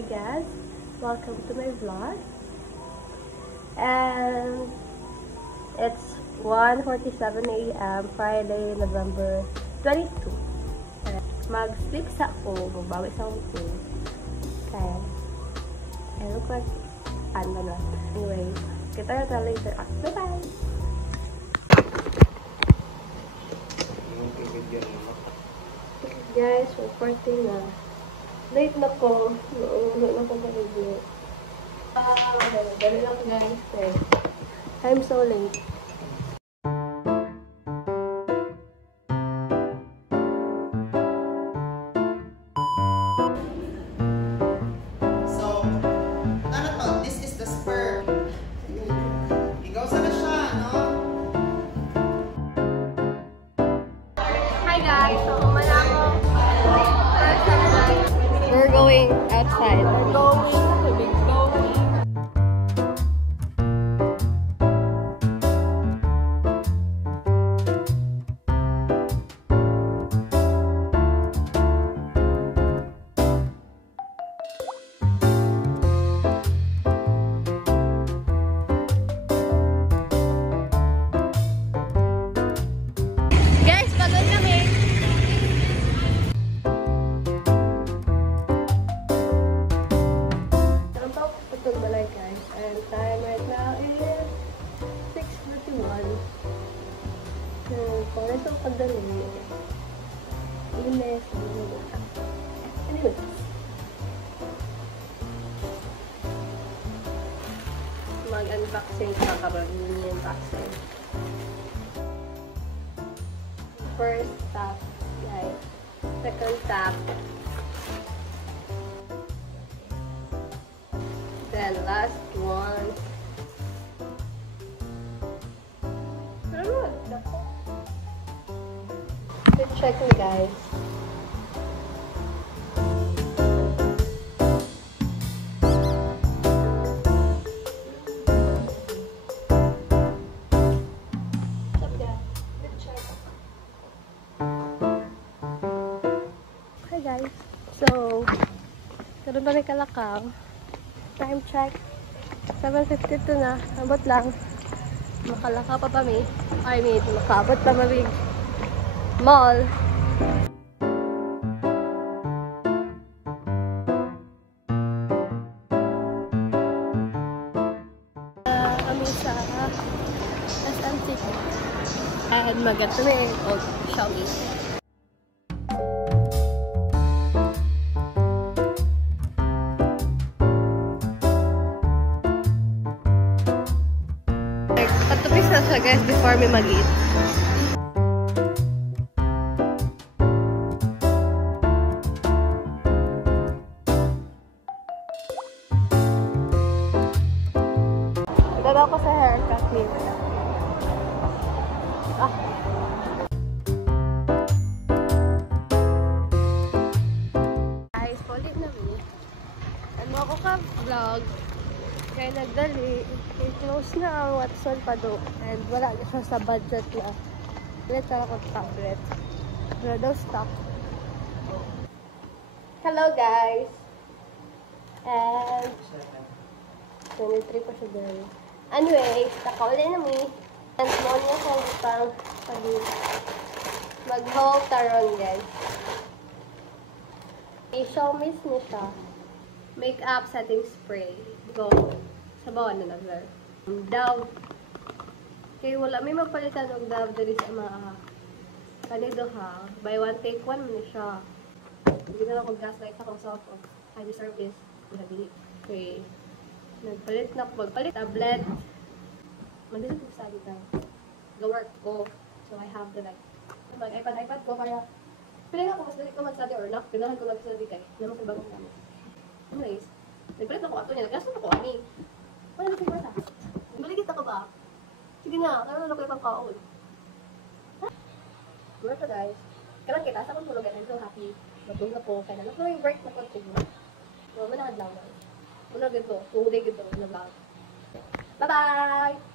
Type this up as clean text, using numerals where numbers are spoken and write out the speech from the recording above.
Hi guys, welcome to my vlog. And it's 1:47 a.m. Friday, November 22. Mag-sleep sa ako, magbawi sa akong food. Kaya, I look like, ano na. Anyway, kita na tayo later. Bye-bye! Guys, reporting na. Late na ko. Nauulo na ko mag-review. Dali lang guys. I'm so late. We're going outside. We're going to be going. Guys, pagod kami. Guys, and time right now is 6:51. Kung ito pagdali, iles, anyway. Mag-unboxing pa kapag unboxing. First tap, guys. Second tap. Then last one. Good checking, guys. Hi guys. So, karoon ba may kalakaw? Time check. 7:52 na. Abot lang. Makalaka pa pa mi. I mean, makabot pa mabig. Mall. Kami sa SM City. And mag-atuloy o Xiaomi. Patupis na siya guys before me mag-eat. Dalaw ko sa haircut nito. Guys, paulit na mi. Ano ako ka-vlog. Kaya nagdali, i-close na ang Watson pa do. And wala na siya sa budget na. Ulit na ako tablet. Wala daw stock. Hello guys! And 23 pa siya dali. Anyway, nakauli na mi. And mo niya sa pang mag-haul taron guys. I-Xiaomi niya siya. Makeup setting spray. Go. Sabawan na lang, sir. Dove. Kaya wala may mapalitan ng Dove dali sa mga kanido ha. Buy one, take one mo na siya. Hindi na lang kung gaslight sa consult of high service. Okay. Nagpalit na ako. Magpalit tablet. Mag-isip ko sa dito. Go-work ko. So, I have the like. Mag-iPad ko kaya pili na ako mas dali ko mag-study or not. Pinahan ko mag-study kay. Naman sa bagong namin. Anyways, nagpalit na ko ato niya. Naggastos na ko ani. Wala na siguro sa. Maligit ako ba? Sige na. Karoon na ko yung pangkaon. Good to guys. Karang kita sa kong tulugan. I'm so happy. Matulog na po. Kaya na ko yung break na ko. So, manahad lang. Muna gito. Tuhuday gito. Bye-bye!